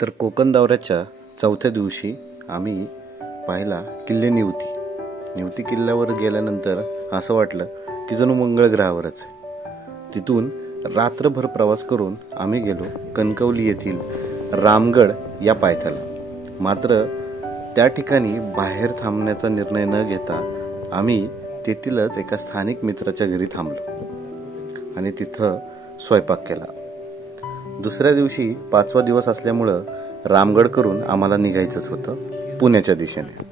तर कोकण दौऱ्याच्या चौथ्या दिवशी आम्ही पाहिला किल्ले निवती. निवती किल्ल्यावर गेल्यानंतर असं वाटलं की जणू मंगळ ग्रहावरच आहे. तिथून रात्रभर प्रवास करून आम्ही गेलो कणकवली येथील रामगड या पायथ्याला. मात्र त्या ठिकाणी बाहेर थांबण्याचा निर्णय न घेता आम्ही तेथीलच एका स्थानिक मित्राच्या घरी थांबलो आणि तिथं स्वयंपाक केला. दुसऱ्या दिवशी 5वा दिवस असल्यामुळं रामगड करून आम्हाला निघायचंच होतं पुण्याच्या दिशेने.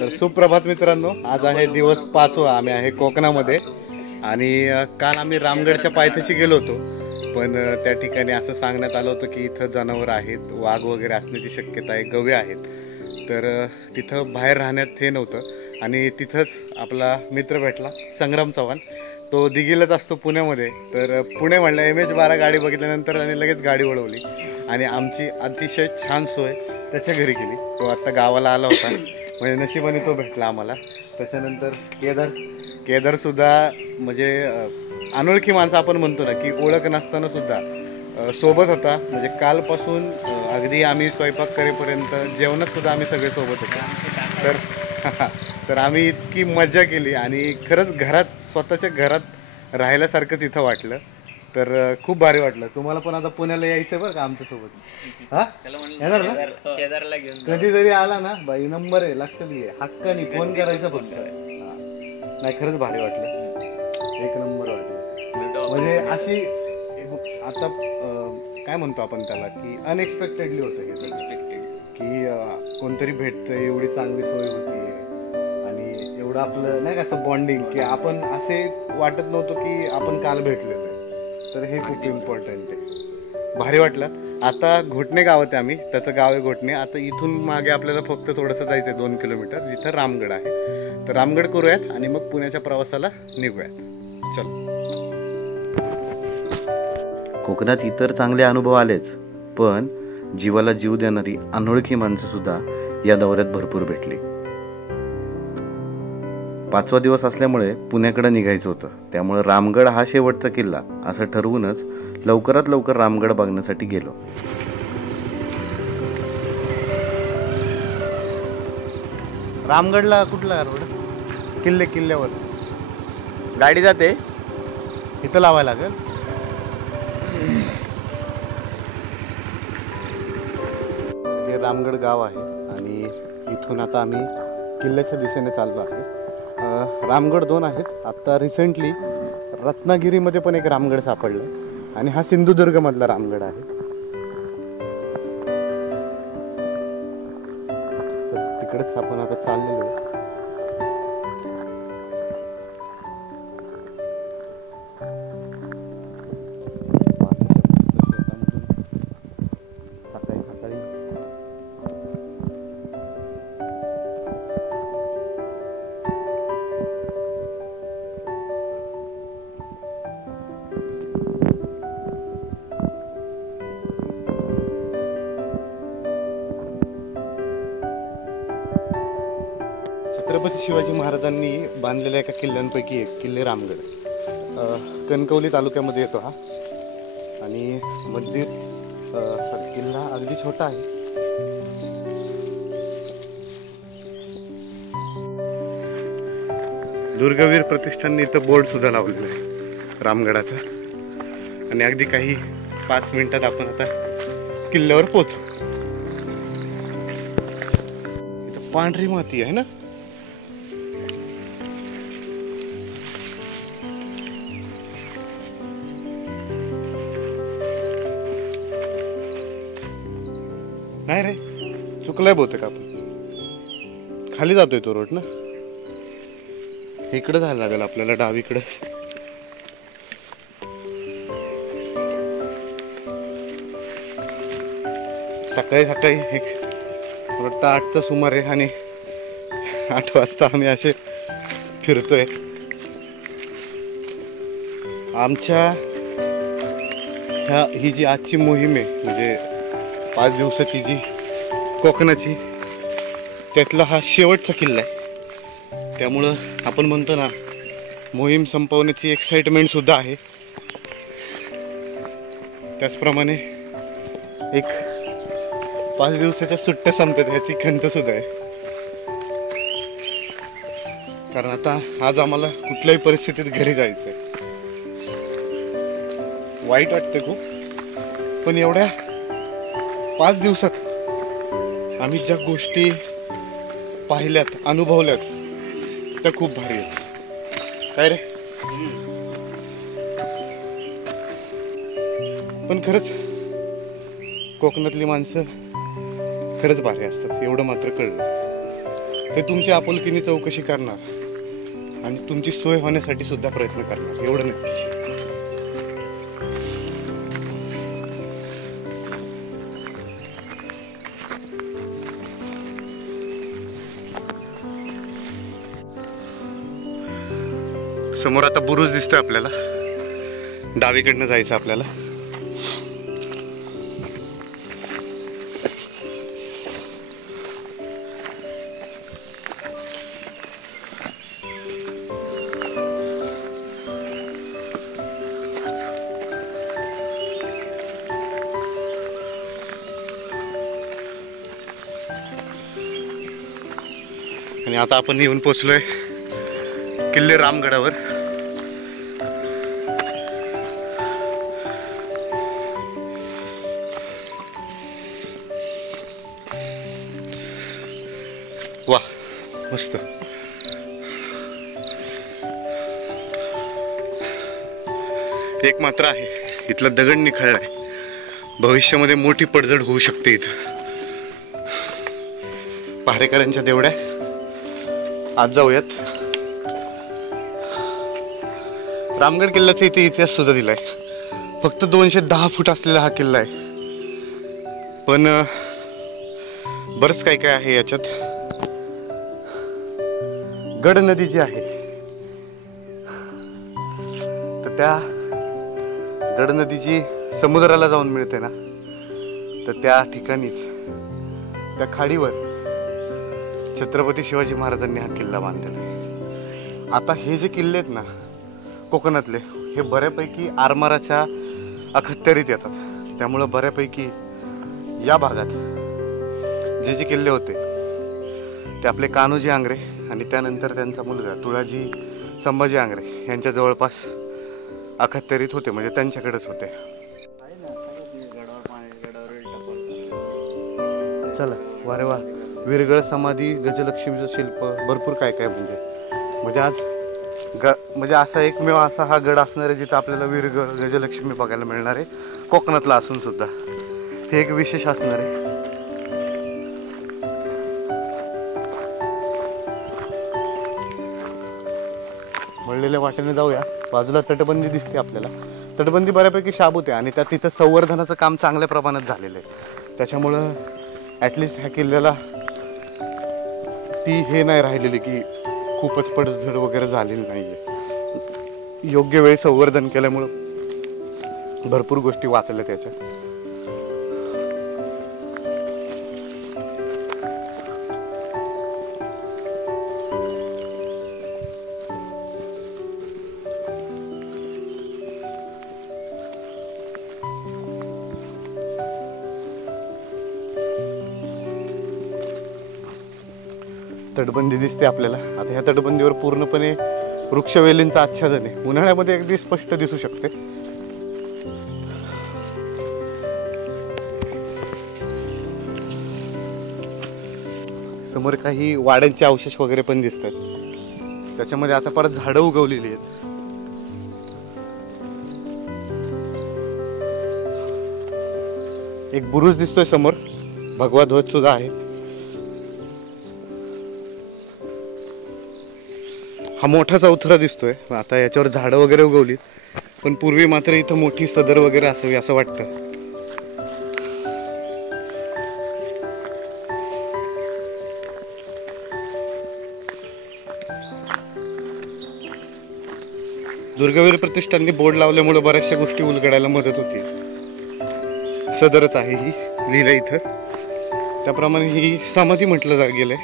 तर सुप्रभात मित्रांनो, आज आहे दिवस 5वा. आम्ही आहे कोकणामध्ये आणि काल आम्ही रामगडच्या पायथ्याशी गेलो होतो. पण त्या ठिकाणी असं सांगण्यात आलं होतं की इथं जनावर आहेत, वाघ वगैरे असण्याची शक्यता आहे, गवे आहेत. तर तिथं बाहेर राहण्यात हे नव्हतं आणि तिथंच आपला मित्र भेटला संग्राम चव्हाण. तो दिघीलाच असतो पुण्यामध्ये. तर पुणे म्हणलं MH12 गाडी बघितल्यानंतर आणि लगेच गाडी वळवली आणि आमची अतिशय छान सोय त्याच्या घरी केली. तो आत्ता गावाला आला होता, म्हणजे नशिबाने तो भेटला आम्हाला. त्याच्यानंतर केदारसुद्धा म्हणजे अनोळखी माणसं आपण म्हणतो ना की ओळख नसताना सुद्धा सोबत होता. म्हणजे कालपासून अगदी आम्ही स्वयंपाक करेपर्यंत जेवणात सुद्धा आम्ही सगळे सोबत होतो. तर आम्ही इतकी मजा केली आणि खरंच स्वतःच्या घरात राहिल्यासारखंच इथं वाटलं. तर खूप भारी वाटलं. तुम्हाला पण आता पुण्याला यायचं बरं का आमच्यासोबत. येणार ना? कधीतरी आला ना बाई, नंबर आहे, लक्षात घे, हक्कानी फोन करायचा फक्त. नाही, खरंच भारी वाटलं, एक नंबर वाटलं. म्हणजे अशी आता काय म्हणतो आपण त्याला की अनएक्सपेक्टेडली होतं हे की कोणतरी भेटतं, एवढी चांगली सोय होती आणि एवढं आपलं नाही का असं बॉन्डिंग की आपण असे वाटत नव्हतं की आपण काल भेटलेलो आहे. तर हे खूप इम्पॉर्टंट आहे. भारी वाटलं. आता घोटणे गावात आहे आम्ही, त्याचं गाव आहे घोटणे. आता इथून मागे आपल्याला फक्त थोडंसं जायचं आहे 2 किलोमीटर, जिथं रामगड आहे. तर रामगड करूयात आणि मग पुण्याच्या प्रवासाला निघूयात. चलो. कोकणात इतर चांगले अनुभव आलेच, पण जीवाला जीव देणारी अनोळखी माणसं सुद्धा या दौऱ्यात भरपूर भेटली. 5वा दिवस असल्यामुळे पुण्याकडे निघायचं होतं. त्यामुळे रामगड हा शेवटचा किल्ला असं ठरवूनच लवकरात लवकर रामगड बघण्यासाठी गेलो. रामगडला कुठला रोड? किल्ल्यावर गाडी जाते, इथं लावायला लागेल. हे रामगड गाव आहे आणि इथून आता आम्ही किल्ल्याच्या दिशेने चाललो आहे. रामगड 2 आहेत. आता रिसेंटली रत्नागिरीमध्ये पण एक रामगड सापडला आणि हा सिंधुदुर्ग मधला रामगड आहे. तिकडेच आपण आता चाललेलो आहे. छत्रपती शिवाजी महाराजांनी बांधलेल्या एका किल्ल्यांपैकी एक किल्ले रामगड. कणकवली तालुक्यामध्ये येतो हा आणि मंदिर किल्ला अगदी छोटा आहे. दुर्गवीर प्रतिष्ठानने इथं बोर्ड सुद्धा लावलेला आहे रामगडाचा आणि अगदी काही 5 मिनिटात आपण आता किल्ल्यावर पोहोचू. इथं पांढरी माती आहे ना. नाही रे, चुकलाय बहुतेक आपण. खाली जातोय तो रोड ना, इकडे जायला लागेल आपल्याला, डावीकडे. सकाळी एक वाटतं 8चा सुमारे आणि 8 वाजता आम्ही असे फिरतोय. आमच्या ही जी आजची मोहीम आहे, म्हणजे 5 दिवसाची जी कोकणाची, त्यातला हा शेवटचा किल्ला आहे. त्यामुळं आपण म्हणतो ना, मोहीम संपवण्याची एक्साइटमेंट सुद्धा आहे. त्याचप्रमाणे एक 5 दिवसाच्या सुट्ट्या संपतात ह्याची खंत सुद्धा आहे. कारण आता आज आम्हाला कुठल्याही परिस्थितीत घरी जायचं आहे. वाईट वाटतं खूप, पण एवढ्या 5 दिवसात आम्ही ज्या गोष्टी पाहिल्यात, अनुभवल्यात, त्या खूप भारी आहेत. काय रे? पण खरंच कोकणातली माणसं खरंच भारी असतात, एवढं मात्र कळलं. ते तुमची आपुलकीने चौकशी करणार आणि तुमची सोय होण्यासाठी सुद्धा प्रयत्न करणार, एवढं नक्की. समोर आता बुरुज दिसतोय आपल्याला, डावीकडनं जायचं आपल्याला. आणि आता आपण येऊन पोचलोय किल्ले रामगडावर. वा, मस्त. एक मात्र आहे, इथला दगड निखळलाय. भविष्यामध्ये मोठी पडझड होऊ शकते इथं. पहारेकरांच्या देवड्या आज जाऊयात. रामगड किल्ल्याचा इथे इतिहास सुद्धा दिलाय. फक्त 210 फूट असलेला हा किल्ला आहे, पण बरंच काय काय आहे याच्यात. गड नदी जी आहे, तर त्या गड नदी जी समुद्राला जाऊन मिळते ना, तर त्या ठिकाणीच त्या खाडीवर छत्रपती शिवाजी महाराजांनी हा किल्ला बांधलेला आहे. आता हे जे किल्ले आहेत ना कोकणातले, हे बऱ्यापैकी आरमाराच्या अखत्यारीत येतात. त्यामुळं बऱ्यापैकी या भागात जे जे किल्ले होते ते आपले कान्होजी आंग्रे आणि त्यानंतर त्यांचा मुलगा तुळाजी संभाजी आंग्रे यांच्या जवळपास अखत्यारीत होते, म्हणजे त्यांच्याकडेच होते. चला, वारे वा. विरगळ समाधी, गजलक्ष्मीचं शिल्प, भरपूर काय काय. म्हणजे आज म्हणजे असा एकमेव असा हा गड असणार आहे जिथं आपल्याला विरगळ, गजलक्ष्मी बघायला मिळणार आहे, कोकणातला असून सुद्धा. हे एक विशेष असणार आहे. वळलेल्या वाटेने जाऊया. बाजूला तटबंदी दिसते आपल्याला. तटबंदी बऱ्यापैकी शाबूत आहे आणि त्यात तिथं संवर्धनाचं काम चांगल्या प्रमाणात झालेलं आहे. त्याच्यामुळं ॲटलिस्ट ह्या किल्ल्याला ती हे नाही राहिलेली की खूपच पडझड वगैरे झालेली नाही आहे. योग्य वेळी संवर्धन केल्यामुळं भरपूर गोष्टी वाचल्या त्याच्या. तटबंदी दिसते आपल्याला. आता ह्या तटबंदीवर पूर्णपणे वृक्षवेलींचा आच्छादन आहे. उन्हाळ्यामध्ये अगदी स्पष्ट दिसू शकते. समोर काही वाड्यांचे अवशेष वगैरे पण दिसतात. त्याच्यामध्ये आता परत झाडं उगवलेली आहेत. एक बुरुज दिसतोय समोर, भगवा ध्वज सुद्धा आहे. हा मोठा चौथरा दिसतोय. आता याच्यावर झाडं वगैरे उगवलीत, पण पूर्वी मात्र इथं मोठी सदर वगैरे असावी असं वाटतं. दुर्गावीर प्रतिष्ठानने बोर्ड लावल्यामुळे बऱ्याचशा गोष्टी उलगडायला मदत होती. सदरच आहे ही. लिहिलं इथं, त्याप्रमाणे ही समाधी म्हटलं गेलंय.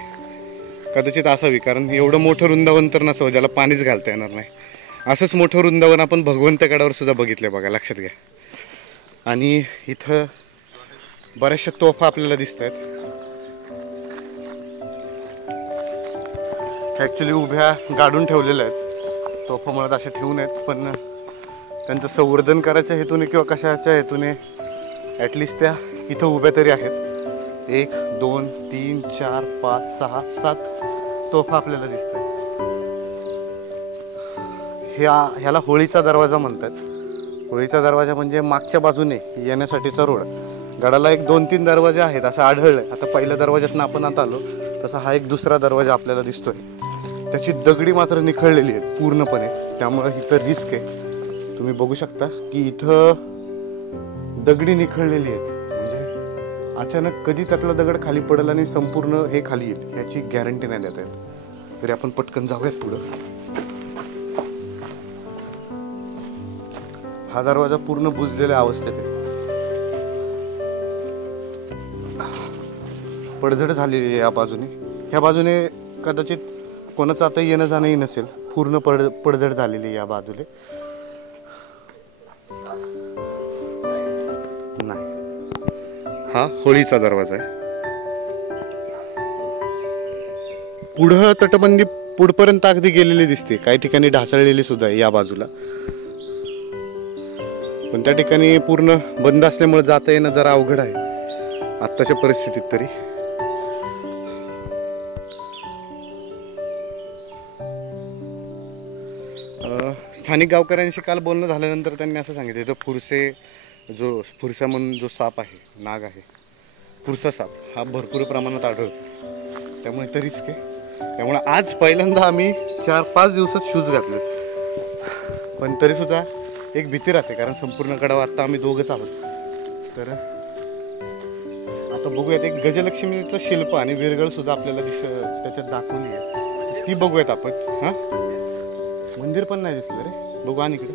कदाचित असावी, कारण एवढं मोठं वृंदावन तर नसावं ज्याला पाणीच घालता येणार नाही. असंच मोठं वृंदावन आपण भगवंतगडावर सुद्धा बघितलंय बघा, लक्षात घ्या. आणि इथं बऱ्याचशा तोफा आपल्याला दिसत आहेत. ॲक्च्युली उभ्या गाडून ठेवलेल्या आहेत, तोफा मुळात अशा ठेवून आहेत, पण त्यांचं संवर्धन करायच्या हेतूने किंवा कशाच्या हेतूने ॲटलिस्ट त्या इथं उभ्या तरी आहेत. 1 2 3 4 5 6 7 तोफा आपल्याला दिसत आहेत. ह्याला होळीचा दरवाजा म्हणतात. होळीचा दरवाजा म्हणजे मागच्या बाजूने येण्यासाठीचा रोड. गडाला 1 2 3 दरवाजे आहेत असं आढळलंय. आता पहिल्या दरवाज्यातनं आपण आता आलो, तसा हा एक दुसरा दरवाजा आपल्याला दिसतोय. त्याची दगडी मात्र निखळलेली आहेत पूर्णपणे, त्यामुळं इथं रिस्क आहे. तुम्ही बघू शकता की इथं दगडी निखळलेली आहेत, म्हणजे अचानक कधी त्यातला दगड खाली पडेल आणि संपूर्ण हे खाली येईल याची गॅरंटी नाही देता येत. तरी आपण पटकन जाऊयात पुढं. हा दरवाजा पूर्ण बुजलेल्या अवस्थेत आहे, पडझड झालेली आहे या बाजूने. ह्या बाजूने कदाचित कोणाचं आता येणं जाणंही नसेल, पूर्ण पडझड झालेली आहे या बाजूले. नाही, हा होळीचा दरवाजा आहे. पुढं तटबंदी पुढपर्यंत अगदी गेलेली दिसते, काही ठिकाणी ढासळलेली सुद्धा आहे या बाजूला, पण त्या ठिकाणी पूर्ण बंद असल्यामुळे जाता येणं जरा अवघड आहे आत्ताच्या परिस्थितीत तरी. स्थानिक गावकऱ्यांशी काल बोलणं झाल्यानंतर त्यांनी असं सांगितलं, इथं फुरसा म्हणून जो साप आहे, नाग आहे, फुरसा साप हा भरपूर प्रमाणात आढळतो. त्यामुळे इथं रिस्क आहे. त्यामुळे आज पहिल्यांदा आम्ही 4-5 दिवसात शूज घातले, पण तरीसुद्धा एक भीती राहते, कारण संपूर्ण गडावर आत्ता आम्ही दोघंच आहोत. तर आता बघूयात, एक गजलक्ष्मीचं शिल्प आणि विरगळ सुद्धा आपल्याला त्याच्यात दाखवली आहे, ती बघूयात आपण. हां, मंदिर पण नाही दिसलं रे, बघू आणि इकडे.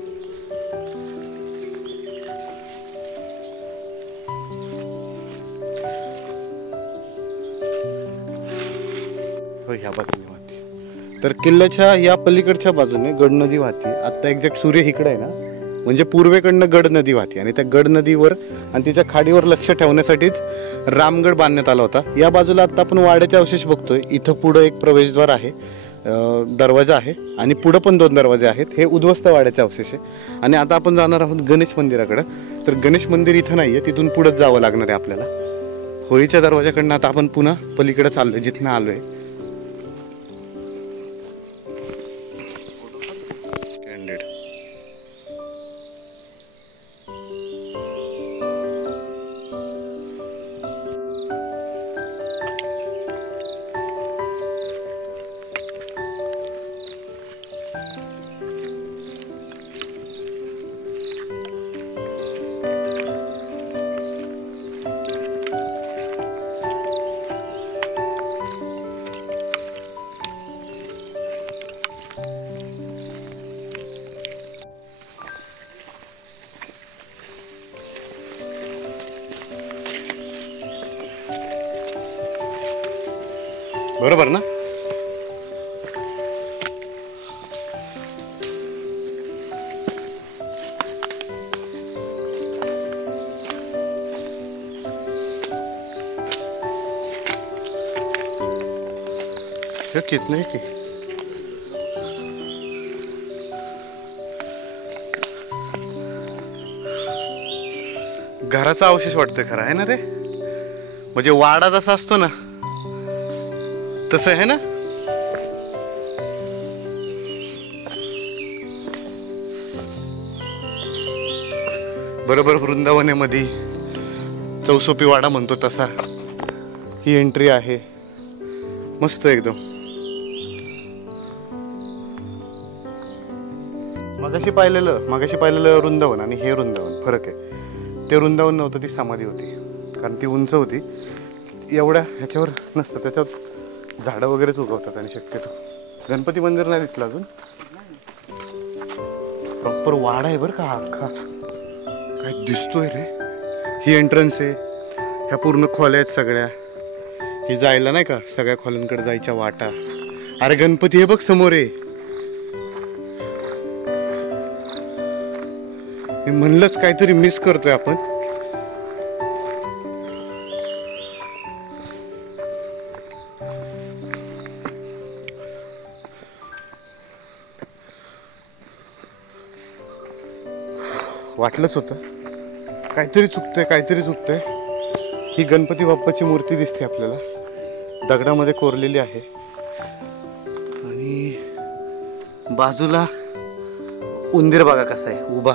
हो, ह्या बाजूने वाहते. तर किल्ल्याच्या या पलीकडच्या बाजूने गड नदी वाहते. आत्ता एक्झॅक्ट सूर्य इकडे आहे ना, म्हणजे पूर्वेकडनं गड नदी वाहते, आणि त्या गड नदीवर आणि तिच्या खाडीवर लक्ष ठेवण्यासाठीच रामगड बांधण्यात आला होता. या बाजूला आता आपण वाड्याचे अवशेष बघतोय. इथं पुढं एक प्रवेशद्वार आहे, दरवाजा आहे, आणि पुढं पण 2 दरवाजे आहेत. हे उद्ध्वस्त वाड्याचे अवशेष आहे. आणि आता आपण जाणार आहोत गणेश मंदिराकडं. तर गणेश मंदिर इथं नाही आहे, तिथून पुढंच जावं लागणार आहे आपल्याला. होळीच्या दरवाजाकडनं आता आपण पुन्हा पलीकडे चाललोय, जिथनं आलोय. बरोबर ना? कितने की घराचा अवशेष वाटतोय खरा, आहे ना रे? म्हणजे वाडा जसा असतो ना तसं आहे ना. बरोबर वृंदावनामध्ये चौसोपी वाडा म्हणतो तसा ही एंट्री आहे. मस्त एकदम. मगाशी पाहिलेलं वृंदावन आणि हे वृंदावन फरक आहे. ते वृंदावन नव्हतं, ती समाधी होती, कारण ती उंच होती. एवढ्या ह्याच्यावर नसतं, त्याच्यावर झाडं वगैरेच उगवतात. आणि शक्यतो गणपती मंदिर नाही दिसलं अजून. प्रॉपर वाडा आहे बरं का अख्खा. काय दिसतोय रे. ही एंट्रन्स आहे, ह्या पूर्ण खोल्या आहेत सगळ्या. हे जायला नाही का सगळ्या खोल्यांकडे जायच्या वाटा. अरे गणपती हे बघ समोर आहे. मी म्हणलंच काहीतरी मिस करतोय आपण. वाटलंच होतं काहीतरी चुकतंय. ही गणपती बाप्पाची मूर्ती दिसते आपल्याला, दगडामध्ये कोरलेली आहे. आणि बाजूला उंदीर बघा कसा आहे उभा,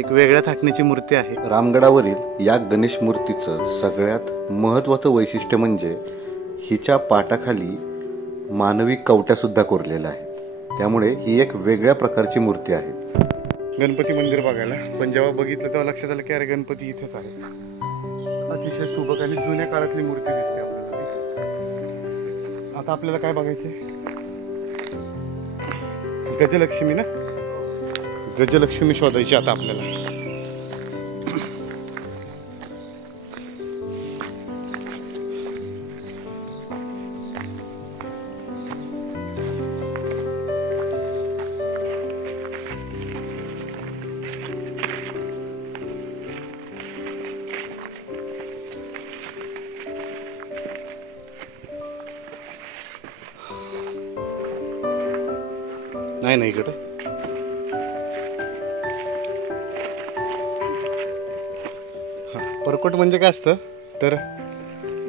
एक वेगळ्या थाटणीची मूर्ती आहे. रामगडावरील या गणेश मूर्तीचं सगळ्यात महत्त्वाचं वैशिष्ट्य म्हणजे हिच्या पाटाखाली मानवी कवट्या सुद्धा कोरलेल्या आहेत. त्यामुळे ही एक वेगळ्या प्रकारची मूर्ती आहे. गणपती मंदिर बघायला, पण जेव्हा बघितलं तेव्हा लक्षात आलं की अरे गणपती इथेच आहे. अतिशय सुबक आणि जुन्या काळातली मूर्ती दिसते आपल्याला. आता आपल्याला काय बघायचंय? गजलक्ष्मी ना, गजलक्ष्मी शोधायची आता आपल्याला. नाही इकडं परकोट म्हणजे काय असतं तर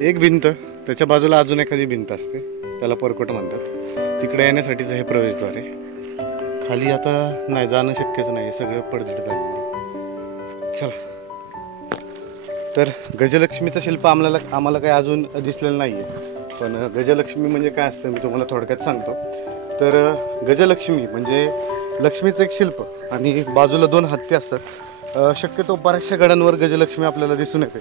एक भिंत, त्याच्या बाजूला अजून एखादी भिंत असते, त्याला परकोट म्हणतात. तिकडे येण्यासाठीच हे प्रवेशद्वार आहे. खाली आता नाही जाणं शक्यच नाही, सगळं पडझड झालेलं. चला, तर गजलक्ष्मीचं शिल्प आम्हाला काही अजून दिसलेलं नाही आहे. पण गजलक्ष्मी म्हणजे काय असतं मी तुम्हाला थोडक्यात सांगतो. तर गजलक्ष्मी म्हणजे लक्ष्मीचं एक शिल्प आणि बाजूला 2 हत्ती असतात. शक्यतो बऱ्याचशा गडांवर गजलक्ष्मी आपल्याला दिसून येते.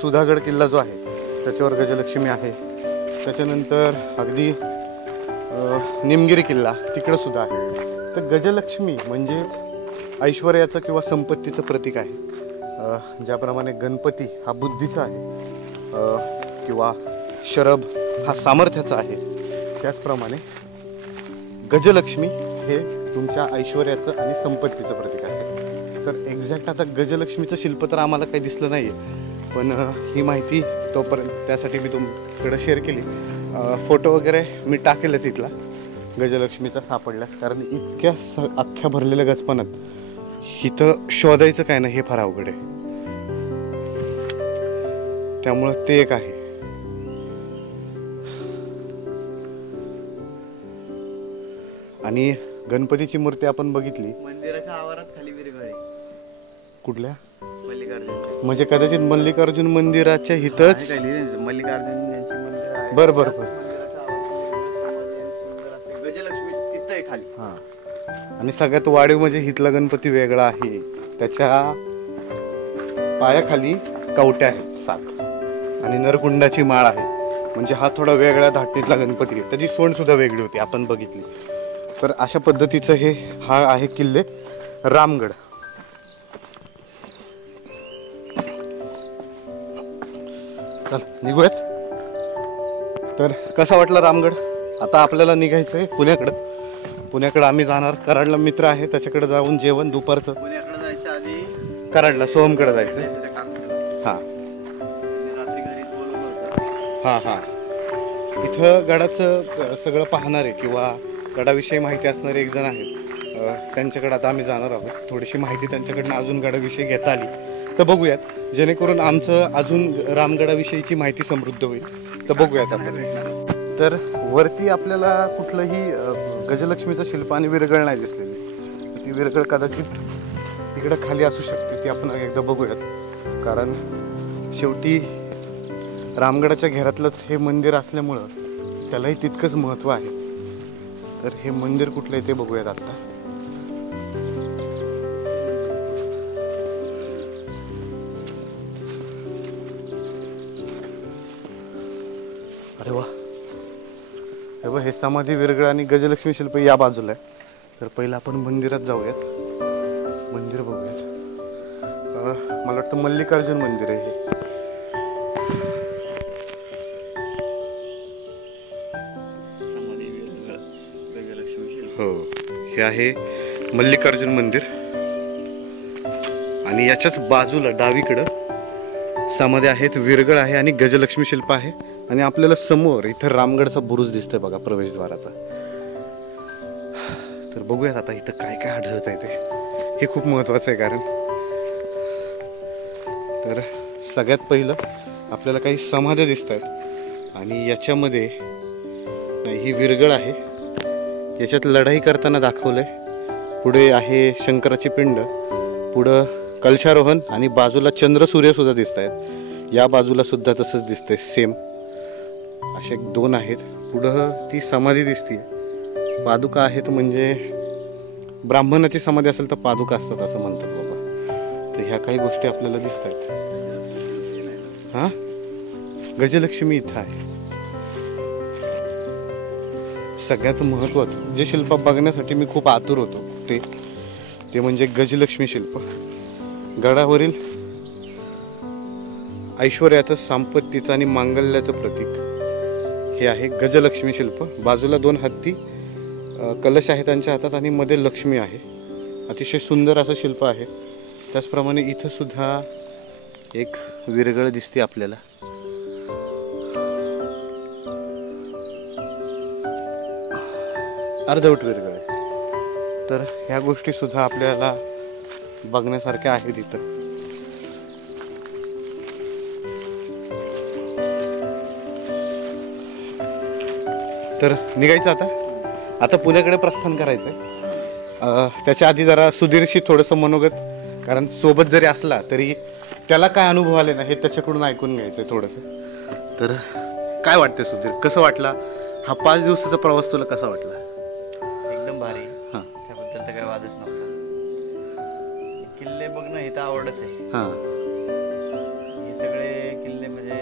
सुधागड किल्ला जो आहे त्याच्यावर गजलक्ष्मी आहे. त्याच्यानंतर अगदी निमगिरी किल्ला तिकडं सुद्धा आहे. तर गजलक्ष्मी म्हणजेच ऐश्वर्याचं किंवा संपत्तीचं प्रतीक आहे. ज्याप्रमाणे गणपती हा बुद्धीचा आहे किंवा शरभ हा सामर्थ्याचा आहे, त्याचप्रमाणे गजलक्ष्मी हे तुमच्या ऐश्वर्याचं आणि संपत्तीचं प्रतीक आहे. तर एक्झॅक्ट आता गजलक्ष्मीचं शिल्प तर आम्हाला काही दिसलं नाही आहे, पण ही माहिती तोपर्यंत त्यासाठी मी तुमच्याकडे शेअर केली. फोटो वगैरे मी टाकेलच इथला गजलक्ष्मीचा सापडल्यास, कारण इतक्या अख्ख्या भरलेल्या गजपणात इथं शोधायचं काय ना हे फार अवघड आहे. त्यामुळं ते एक आहे. आणि गणपतीची मूर्ती आपण बघितली मंदिराच्या आवारात खाली विरगळ आहे. कुठल्या? मल्लिकार्जुन. म्हणजे कदाचित मल्लिकार्जुन मंदिराच्या हितच. मल्लिकार्जुन यांची मंदिर आहे. बर गजलक्ष्मी तिथं आहे खाली. हा, आणि सगळ्यात वाढीव म्हणजे हितला गणपती वेगळा आहे. त्याच्या पायाखाली कवट्या आहेत 7 आणि नरकुंडाची माळ आहे. म्हणजे हा थोडा वेगळ्या धाटणीतला गणपती आहे. त्याची सोंड सुद्धा वेगळी होती, आपण बघितली. तर अशा पद्धतीचं हा आहे किल्ले रामगड. चल निघूयात. तर कसा वाटला रामगड? आता आपल्याला निघायचं आहे पुण्याकडं आम्ही जाणार. कराडला मित्र आहे, त्याच्याकडे जाऊन जेवण दुपारचं. पुण्याकडे जायच्या आधी कराडला सोहमकडे जायचं. हां हां इथं गडाचं सगळं पाहणार आहे किंवा गडाविषयी माहिती असणारे एक जण आहेत, त्यांच्याकडे आता आम्ही जाणार आहोत. थोडीशी माहिती त्यांच्याकडनं अजून गडाविषयी घेता आली तर बघूयात, जेणेकरून आमचं अजून रामगडाविषयीची माहिती समृद्ध होईल. तर बघूयात आपण. तर वरती आपल्याला कुठलंही गजलक्ष्मीचं शिल्प आणि विरगळ नाही दिसलेली. ती विरगळ कदाचित तिकडं खाली असू शकते, ती आपण एकदा बघूयात. कारण शेवटी रामगडाच्या घेरातलंच हे मंदिर असल्यामुळं त्यालाही तितकंच महत्त्व आहे. तर हे मंदिर कुठलं आहे ते बघूयात आता. अरे वा, हे बघ, हे समाधी विरगळ आणि गजलक्ष्मी शिल्प या बाजूला आहे. तर पहिलं आपण मंदिरात जाऊयात, मंदिर बघूयात. मला वाटतं मल्लिकार्जुन मंदिर आहे हे. हे आहे मल्लिकार्जुन मंदिर आणि याच्याच बाजूला डावीकडं समाधी आहेत, विरगळ आहे आणि गजलक्ष्मी शिल्प आहे. आणि आपल्याला समोर इथं रामगडचा बुरुज दिसतोय बघा, प्रवेशद्वाराचा. तर बघूयात आता इथं काय काय आढळत आहे ते. हे खूप महत्त्वाचं आहे, कारण तर सगळ्यात पहिलं आपल्याला काही समाध्या दिसत आहेत आणि याच्यामध्ये नाही, ही विरगळ आहे, याच्यात लढाई करताना दाखवलंय. पुढे आहे शंकराची पिंड, पुढं कलशारोहण आणि बाजूला चंद्र सूर्य सुद्धा दिसत आहेत. या बाजूला सुद्धा तसंच दिसतंय सेम. असे 2 आहेत. पुढं ती समाधी दिसते, पादुका आहेत, म्हणजे ब्राह्मणाची समाधी असेल तर पादुका असतात असं म्हणतात बाबा. तर ह्या काही गोष्टी आपल्याला दिसत आहेत. हां, गजलक्ष्मी इथं आहे. सगळ्यात महत्त्वाचं जे शिल्प बघण्यासाठी मी खूप आतुर होतो ते म्हणजे गजलक्ष्मी शिल्प. गडावरील ऐश्वर्याचं, संपत्तीचं आणि मांगल्याचं प्रतीक हे आहे गजलक्ष्मी शिल्प. बाजूला 2 हत्ती कलश आहे त्यांच्या हातात आणि मध्ये लक्ष्मी आहे. अतिशय सुंदर असं शिल्प आहे. त्याचप्रमाणे इथं सुद्धा एक विरगळ दिसते आपल्याला. अर्धवट विरगळ आहे. तर ह्या गोष्टी सुद्धा आपल्याला बघण्यासारख्या आहेत इथं. तर निघायचं आता पुण्याकडे प्रस्थान करायचंय. त्याच्या आधी जरा सुधीरशी थोडंसं मनोगत, कारण सोबत जरी असला तरी त्याला काय अनुभव आले ना हे त्याच्याकडून ऐकून घ्यायचंय थोडंसं. तर काय वाटतंय सुधीर, कसं वाटला हा 5 दिवसाचा प्रवास, तुला कसा वाटला? एकदम भारी. हां त्याबद्दल तर काही वादच नव्हता. किल्ले बघणं हे तर आवडच आहे. हां हे सगळे किल्ले म्हणजे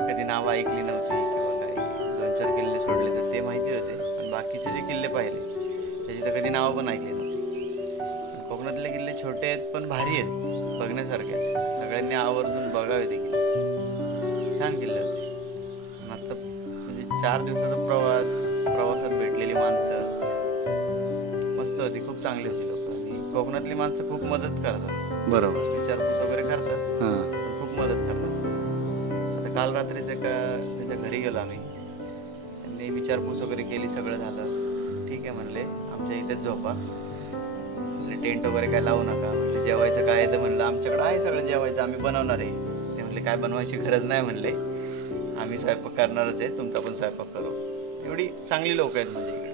कधी नाव ऐकली नव्हती किंवा काही 2-4 किल्ले सोडले तर ते माहिती होते, पण बाकीचे जे किल्ले पाहिले त्याची तर कधी नावं पण ऐकली नव्हती. पण कोकणातले किल्ले छोटे आहेत पण भारी आहेत, बघण्यासारखे आहेत. सगळ्यांनी आवर्जून बघावे ते किल्ले. छान किल्ले होते. आजचा म्हणजे 4 दिवसाचा प्रवासात भेटलेली माणसं मस्त होती, खूप चांगली होती लोक. आणि कोकणातली माणसं खूप मदत करतात, बरोबर. विचारपूस वगैरे करतात, हां पण खूप मदत करतात. आता काल रात्रीच त्यांच्या घरी गेलो आम्ही, त्यांनी विचारपूस वगैरे केली, सगळं झालं. ठीक आहे म्हणले, आमच्या इथेच झोपा, टेंट वगैरे काय लावू नका. म्हणजे जेवायचं काय तर म्हणलं आमच्याकडे आहे सगळं जेवायचं, आम्ही बनवणार आहे. ते म्हणले काय बनवायची गरज नाही म्हणले, आम्ही स्वयंपाक करणारच आहे, तुमचा पण स्वयंपाक करू. एवढी चांगली लोक आहेत म्हणजे इकडे.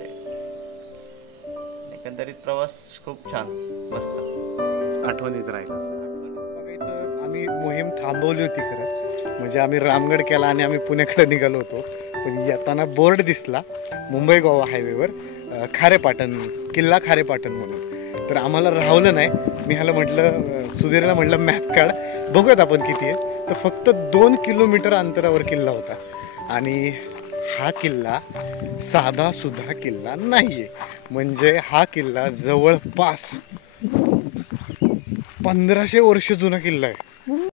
एकंदरीत प्रवास खूप छान, मस्त, आठवणीत राहिला. बघायचं, आम्ही मोहीम थांबवली होती खरं, म्हणजे आम्ही रामगड केला आणि आम्ही पुण्याकडे निघालो होतो. पण येताना बोर्ड दिसला मुंबई गोवा हायवेवर, खारेपाटण, किल्ला खारेपाटण म्हणून. तर आम्हाला राहवलं नाही. मी ह्याला म्हटलं, सुधीरला म्हटलं मॅप काढ, बघूयात आपण किती आहे. तर फक्त 2 किलोमीटर अंतरावर किल्ला होता. आणि हा किल्ला साधा सुद्धा किल्ला नाहीये. म्हणजे हा किल्ला जवळपास 1500 वर्ष जुना किल्ला आहे.